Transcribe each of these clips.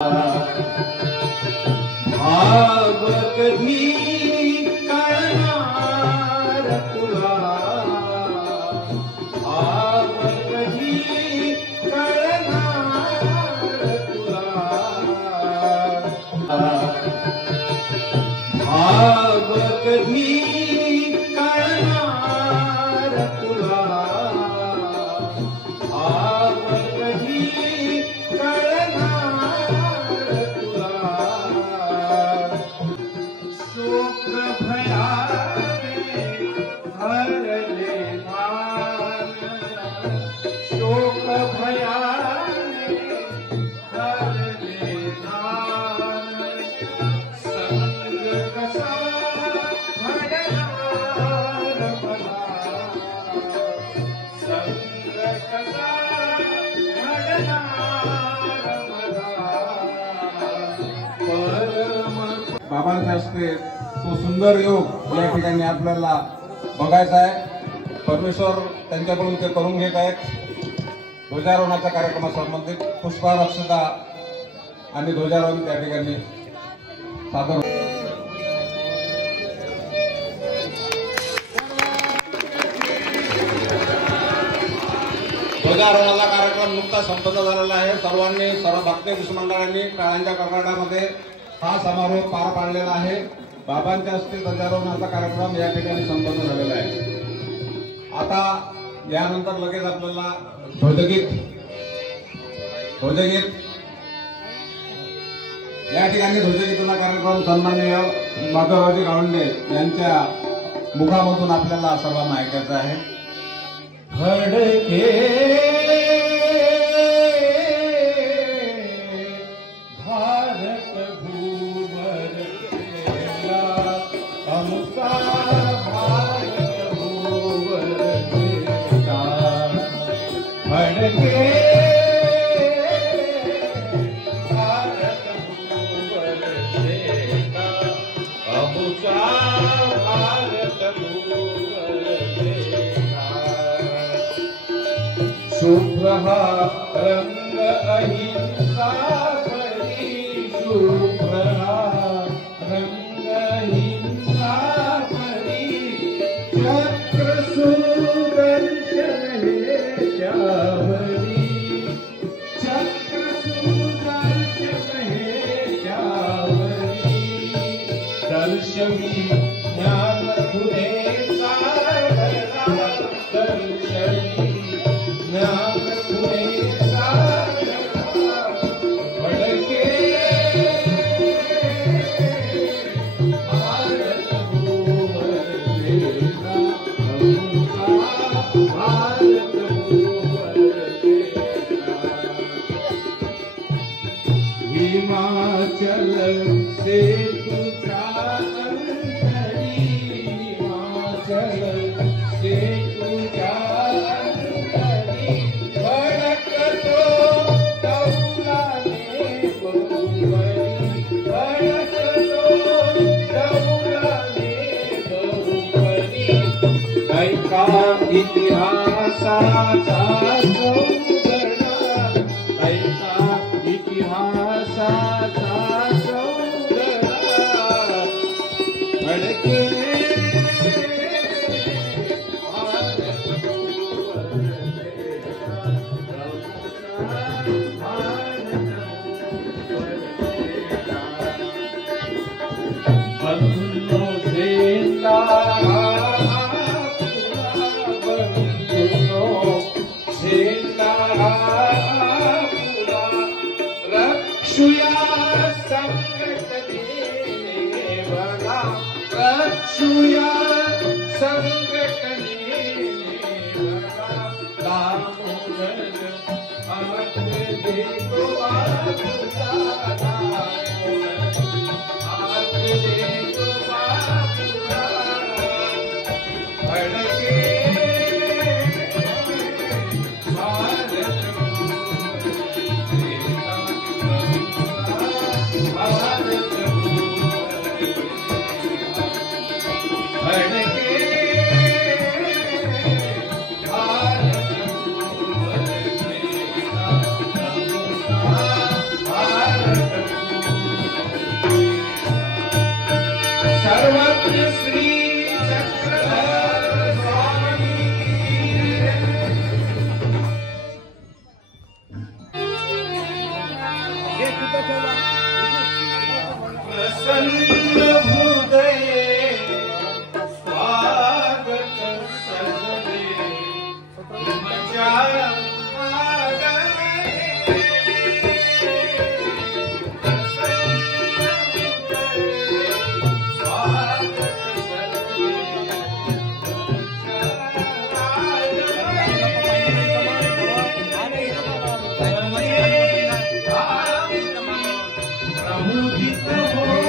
भाव कधी कळणार तुला, भाव कधी कळणार तुला, भाव कधी कळणार तुला, भाव कधी शोक भयाने भरले मान, शोक भयाने भरले मान, संग कसा घडणार मला, संग कसा घडणार मला, परम बाबांच्या हस्ते तो सुंदर योग या ठिकाणी आपल्याला बघायचा आहे। परमेश्वर त्यांच्याकडून ते करून घेत आहेत। ध्वजारोहणाच्या कार्यक्रमासंबंधित पुष्पहार अक्षता आणि ध्वजारोहण त्या ठिकाणी सादर ध्वजारोहणाचा कार्यक्रम नुकताच संपन्न झालेला आहे। सर्वांनी सर्व भक्त मंडळांनी टाळ्यांच्या कडकडाटामध्ये हा समारोह पार पाडलेला आहे। बाबांच्या हस्ते ध्वजारोहणाचा कार्यक्रम या ठिकाणी संपन्न झालेला आहे। आता यानंतर लगेच आपल्याला ध्वजगीत या ठिकाणी ध्वजगीताचा कार्यक्रम सन्माननीय माधवरावजी गावंडे यांच्या मुखामधून आपल्याला सर्वांना ऐकायचा आहे। फडके भारत भूवर गेला, अमुका भारत भूवर गेला, फडके भारत भूवर गेला, अमुका भारत भूवर गेला, शुभ्र हा रंग अहिंसा परी, शुभ्र हा रंग अहिंसा परी, चक्र सुदर्शन हे त्यावरी, चक्र सुदर्शन हे त्यावरी, दर्शवी ज्ञान तुझे साधना, दर्शवी ज्ञान तुझे साधना, फडके भारत भूवर गेला, अमुका भारत भूवर गेला, हिमाचल से तुझा अंतरी, हिमाचल से तुझा अंतरी, भडकतो डौलाने बहुपरी, भडकतो डौलाने बहुपरी, ऐका इतिहासाचा चौघडा, ऐका इतिहासाचा चौघडा, फडके भारत भूवर गेला, भारत भूवर गेला, बंधुनो झेंडा बंधुनो झेंडा रक्षुया संघटनेने बळा, रक्षुया संघटनेने बळा, दामोदर हात देतो बापूला, दामोदर हात देतो बापूला, फडके भारत भूवर गेला, भारत भूवर गेला, फडके भारत भूवर गेला, प्रसन्न हृदये स्वागत सजदे तुमच्या आगमने प्रसन्न हृदये स्वागत सजदे तुमच्या प्रमुदित हो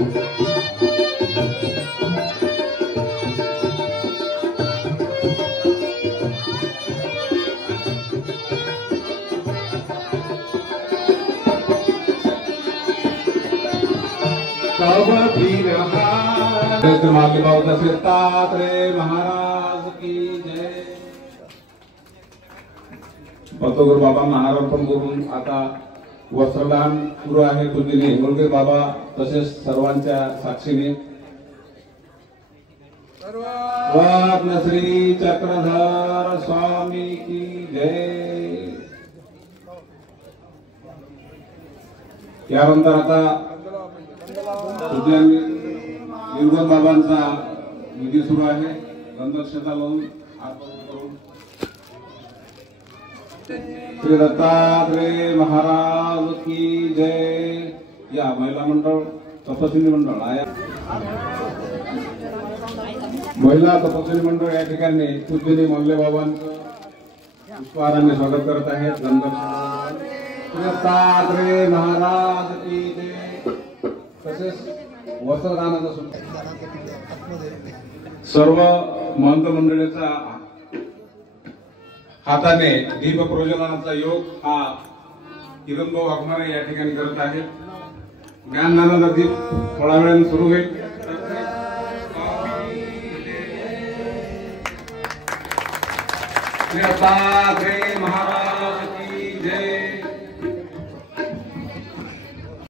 तब बिरहा मागे भाऊ दत्तात्रेय महाराज की जय. पतोगर बाबा महारार्पण करून आता वस्त्रदान सुरू आहे. पूजनीय हिंगोलकर बाबा तसेच सर्वांच्या साक्षीने रत्नश्री चक्रधर स्वामी की जय. यानंतर आता निर्गुण बाबांचा विधी सुरू आहे. गंधक्षता लावून श्री दत्तात्रेय महाराज की जय. या महिला मंडळ तपस्विनी मंडळ आहे. महिला तपस्विनी मंडळ या ठिकाणी पूजनीय मल्ले बाबांचं पुष्पहाराने स्वागत करत आहेत. गंधक्षता श्री दत्तात्रेय महाराज की जय. तसेच वस्त्रदानाचा सर्व महंत मंडळीचा हाताने दीप प्रज्वलनाचा योग हा किरणभाऊ वाघमारे या ठिकाणी करत आहेत. ज्ञानदानाचा दीप थोडा वेळाने सुरू होईल. श्री दत्तात्रेय महाराज